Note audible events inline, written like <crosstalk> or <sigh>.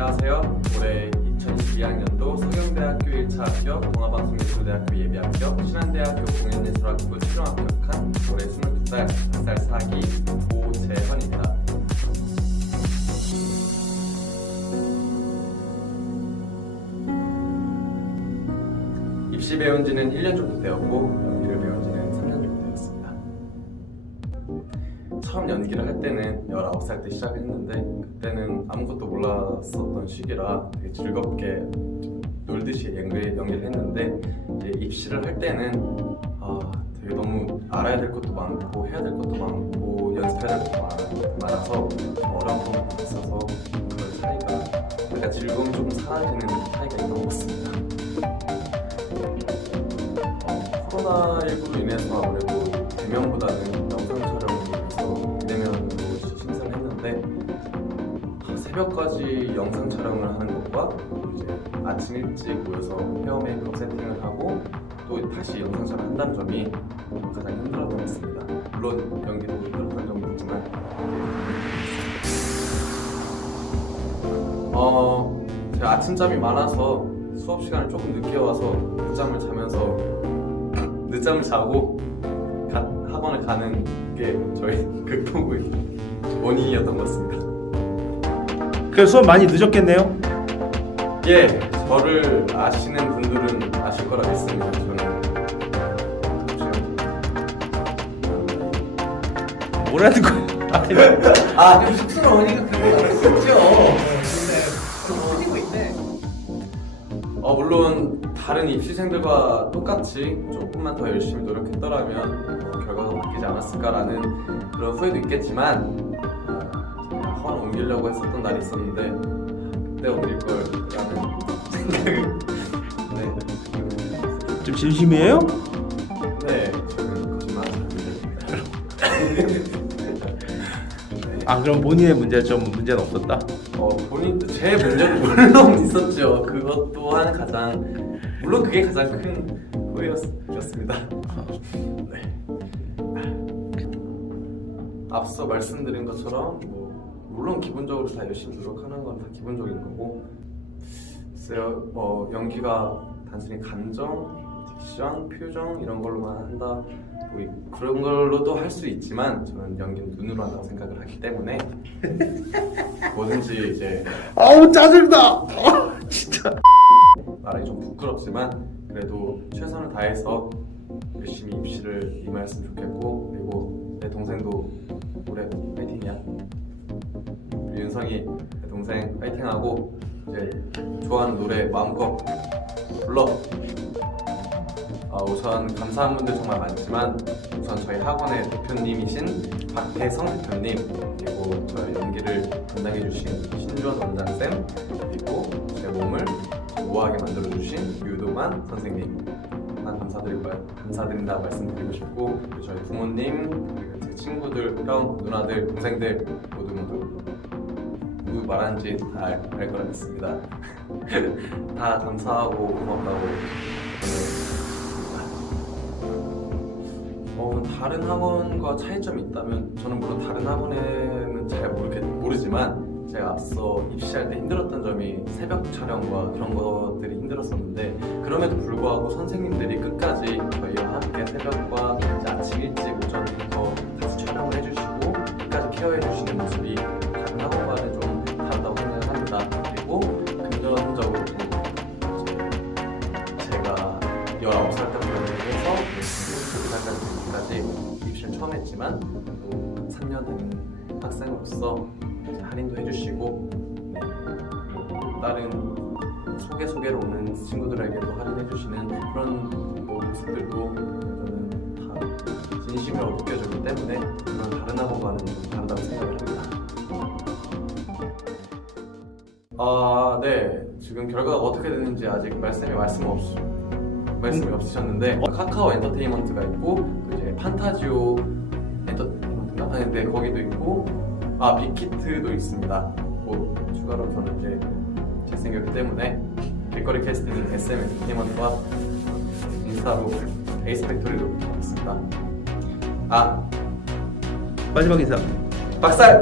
안녕하세요. 올해 2022학년도 서경대학교 1차 합격, 동아방송예술대학교 예비 합격, 신한대학교 공연예술학부 최종 합격한 올해 22살, 1살 사기 오재현입니다. 입시 배운 지는 1년 정도 되었고 연기를 할 때는 19살 때 시작했는데 그때는 아무것도 몰랐었던 시기라 되게 즐겁게 좀 놀듯이 연기, 연기를 했는데 이제 입시를 할 때는 아, 되게 너무 알아야 될 것도 많고 해야 될 것도 많고 연습해야 될 것도 많- 많아서 좀 어려운 부분이 있어서 그 차이가 약간 즐거움이 조금 사라지는 차이가 있는 것 같습니다. 어, 코로나19로 인해서 아무래도 새벽까지 영상 촬영을 하는 것과 이제 아침 일찍 모여서 헤어 메이크업 세팅을 하고 또 다시 영상 촬영 한다는 점이 가장 힘들었던 것 같습니다. 물론 연기도 힘들었던 점도 있지만 어, 제가 아침잠이 많아서 수업 시간을 조금 늦게 와서 늦잠을 자면서 늦잠을 자고 가- 학원을 가는 게 저희 <laughs> 극복의 원인이었던 것 같습니다. 그래서 수업 많이 늦었겠네요. 예, 저를 아시는 분들은 아실 거라 믿습니다. 저는 뭐라는 거야? <laughs> 아, 좀 쑥스러우니까 그런 거 같겠죠. 근데 좀 풀리고 있네. 어, 물론 다른 입시생들과 똑같이 조금만 더 열심히 노력했더라면 어, 결과가 바뀌지 않았을까라는 그런 후회도 있겠지만 학원 옮기려고 했었던 날이 있었는데 그때 옮길 걸라는 생각을 네, 좀 진심이에요? 네, 지금 거짓말 하지 않습니다. 아 그럼 본인의 문제 좀 문제는 없었다. 어, 본인 제 문제도 물론 있었죠. 그것 또한 가장 물론 그게 가장 큰 후회였습니다. 네. 앞서 말씀드린 것처럼 뭐 물론 기본적으로 다 열심히 노력하는 건 다 기본적인 거고 글쎄요 어, 연기가 단순히 감정, 딕션, 표정 이런 걸로만 한다 뭐 이- 그런 걸로도 할 수 있지만 저는 연기는 눈으로 한다고 생각을 하기 때문에 <laughs> 뭐든지 이제 아우 짜증나. 아, 진짜. 말하기 좀 부끄럽지만 그래도 최선을 다해서 열심히 입시를 임하였으면 좋겠고 그리고 내 동생도 올해 파이팅이야 윤성이 내 동생 파이팅하고 이제 좋아하는 노래 마음껏 불러. 아, 우선 감사한 분들 정말 많지만 우선 저희 학원의 대표님이신 박태성 대표님 그리고 저희 연기를 담당해 주신 신주원 원장쌤 그리고 제 몸을 우아하게 만들어 주신 유도만 선생님. 난 감사드리고 감사드린다고 말씀드리고 싶고 저희 부모님 그리고 제 친구들 형 누나들 동생들 모두 모두 누구 말하는지 다알 거라 믿습니다. <laughs> 다 감사하고 고맙다고. 어, 다른 학원과 차이점이 있다면 저는 물론 다른 학원에는 잘 모르겠, 모르지만 제가 앞서 입시할 때 힘들었던 점이 새벽 촬영과 그런 것들이 힘들었었는데 그럼에도 불구하고 선생님들이 끝까지 저희와 함께 새벽과 아침 일찍 오전부터 같이 촬영을 해주시고 끝까지 케어해 19살 때부터 해서 22살까지 입시를 처음 했지만 또 3년 된 학생으로서 할인도 해주시고 네, 다른 소개 소개로 오는 친구들에게도 할인해주시는 그런 뭐 모습들도 다 진심으로 느껴지기 때문에 그런 다른 학원과는 좀 다르다고 생각을 합니다. 아, 네. 지금 결과가 어떻게 됐는지 아직 말씀이 말씀 없 말씀이 없으셨는데 카카오 엔터테인먼트가 있고 그 이제 판타지오 엔터테인먼트가 아니 네 거기도 있고 아 빅히트도 있습니다. 뭐 추가로 저는 이제 잘생겼기 때문에 길거리 캐스팅은 SM 엔터테인먼트와 인스타로 에이스 팩토리로 있습니다. 아 마지막 인사. 박살